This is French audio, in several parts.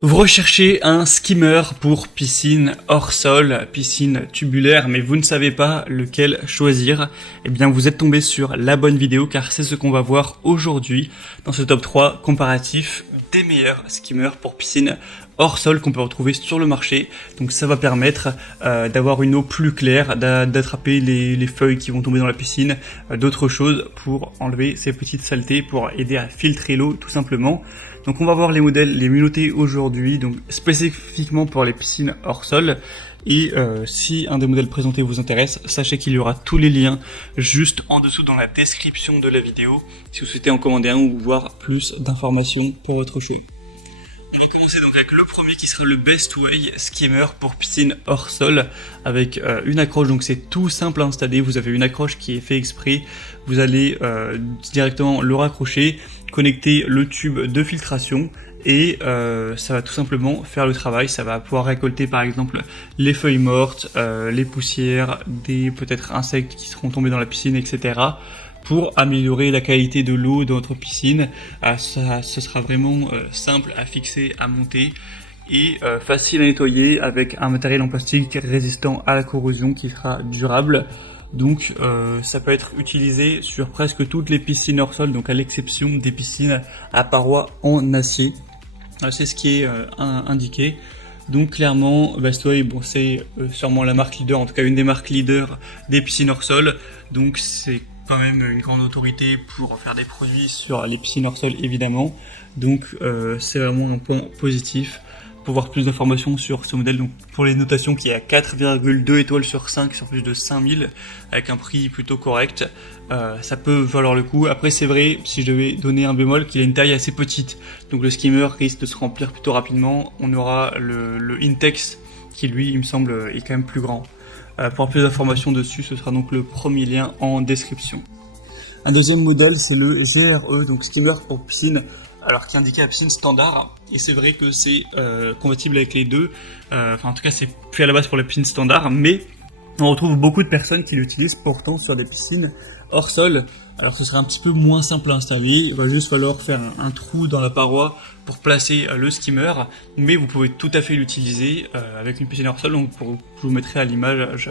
Vous recherchez un skimmer pour piscine hors sol, piscine tubulaire, mais vous ne savez pas lequel choisir. Eh bien, vous êtes tombé sur la bonne vidéo car c'est ce qu'on va voir aujourd'hui dans ce top 3 comparatif des meilleurs skimmers pour piscine hors sol qu'on peut retrouver sur le marché. Donc ça va permettre d'avoir une eau plus claire, d'attraper les feuilles qui vont tomber dans la piscine, d'autres choses pour enlever ces petites saletés, pour aider à filtrer l'eau tout simplement. Donc on va voir les modèles les mieux notés aujourd'hui, donc spécifiquement pour les piscines hors sol. Et si un des modèles présentés vous intéresse, sachez qu'il y aura tous les liens juste en dessous dans la description de la vidéo si vous souhaitez en commander un ou voir plus d'informations pour votre choix. On va commencer donc avec le premier qui sera le Best Way Skimmer pour piscine hors sol avec une accroche. Donc c'est tout simple à installer, vous avez une accroche qui est fait exprès, vous allez directement le raccrocher, connecter le tube de filtration et ça va tout simplement faire le travail. Ça va pouvoir récolter par exemple les feuilles mortes, les poussières, des peut-être insectes qui seront tombés dans la piscine, etc. pour améliorer la qualité de l'eau dans votre piscine. Ce sera vraiment simple à fixer, à monter et facile à nettoyer avec un matériel en plastique résistant à la corrosion qui sera durable. Donc ça peut être utilisé sur presque toutes les piscines hors sol, donc à l'exception des piscines à parois en acier. C'est ce qui est indiqué. Donc clairement, Best Way, bon, c'est sûrement la marque leader, en tout cas une des marques leaders des piscines hors sol. Donc c'est quand même une grande autorité pour faire des produits sur les piscines hors sol évidemment. Donc c'est vraiment un point positif. Pour voir plus d'informations sur ce modèle, donc pour les notations qui est à 4,2 étoiles sur 5 sur plus de 5000 avec un prix plutôt correct, ça peut valoir le coup. Après c'est vrai, si je devais donner un bémol, qu'il a une taille assez petite, donc le skimmer risque de se remplir plutôt rapidement. On aura le Intex qui lui il me semble est quand même plus grand. Pour avoir plus d'informations dessus, ce sera donc le premier lien en description. Un deuxième modèle c'est le GRE, donc skimmer pour piscine, alors qui est indiqué à piscine standard, et c'est vrai que c'est compatible avec les deux, enfin en tout cas c'est fait à la base pour la piscine standard, mais on retrouve beaucoup de personnes qui l'utilisent pourtant sur des piscines hors sol. Alors ce serait un petit peu moins simple à installer, il va juste falloir faire un trou dans la paroi pour placer le skimmer, mais vous pouvez tout à fait l'utiliser avec une piscine hors sol. Donc je vous mettrai à l'image,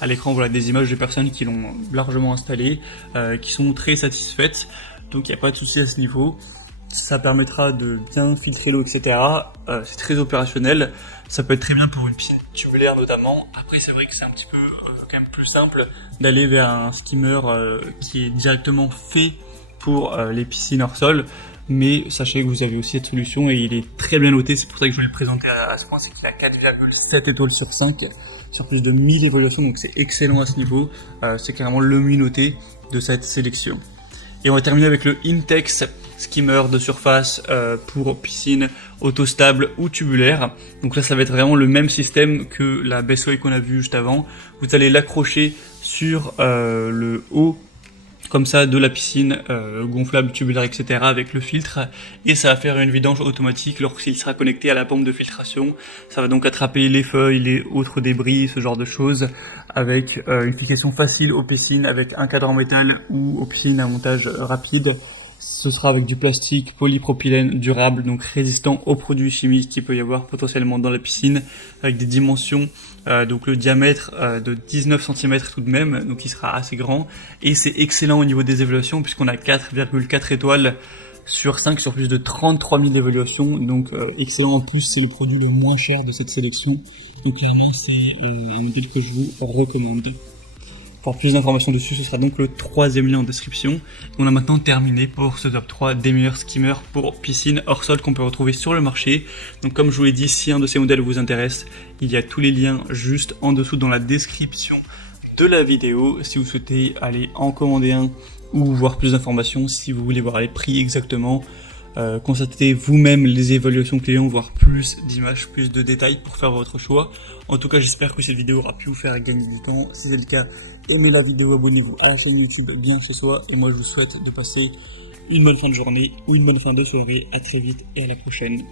à l'écran, voilà, des images de personnes qui l'ont largement installé, qui sont très satisfaites, donc il n'y a pas de souci à ce niveau. Ça permettra de bien filtrer l'eau, etc. C'est très opérationnel. Ça peut être très bien pour une piscine tubulaire notamment. Après, c'est vrai que c'est un petit peu quand même plus simple d'aller vers un skimmer qui est directement fait pour les piscines hors sol. Mais sachez que vous avez aussi cette solution et il est très bien noté. C'est pour ça que je voulais le présenter à ce point. C'est qu'il a 4,7 étoiles sur 5 sur plus de 1000 évaluations. Donc c'est excellent à ce niveau. C'est carrément le mieux noté de cette sélection. Et on va terminer avec le Intex skimmer de surface pour piscine autostable ou tubulaire. Donc là ça va être vraiment le même système que la Best Way qu'on a vu juste avant. Vous allez l'accrocher sur le haut comme ça de la piscine gonflable, tubulaire, etc. avec le filtre, et ça va faire une vidange automatique lorsqu'il sera connecté à la pompe de filtration. Ça va donc attraper les feuilles, les autres débris, ce genre de choses, avec une fixation facile aux piscines, avec un cadre en métal ou aux piscines à montage rapide. Ce sera avec du plastique polypropylène durable, donc résistant aux produits chimiques qu'il peut y avoir potentiellement dans la piscine, avec des dimensions, donc le diamètre de 19 cm tout de même, donc il sera assez grand, et c'est excellent au niveau des évaluations puisqu'on a 4,4 étoiles sur 5 sur plus de 33 000 évaluations, donc excellent. En plus c'est le produit le moins cher de cette sélection, donc clairement c'est un modèle que je vous recommande. Pour plus d'informations dessus, ce sera donc le troisième lien en description. On a maintenant terminé pour ce top 3 des meilleurs skimmers pour piscine hors sol qu'on peut retrouver sur le marché. Donc comme je vous l'ai dit, si un de ces modèles vous intéresse, il y a tous les liens juste en dessous dans la description de la vidéo. Si vous souhaitez aller en commander un ou voir plus d'informations, si vous voulez voir les prix exactement, constatez vous-même les évaluations clients, voir plus d'images, plus de détails pour faire votre choix. En tout cas, j'espère que cette vidéo aura pu vous faire gagner du temps. Si c'est le cas, aimez la vidéo, abonnez-vous à la chaîne YouTube bien ce soir. Et moi, je vous souhaite de passer une bonne fin de journée ou une bonne fin de soirée. À très vite et à la prochaine.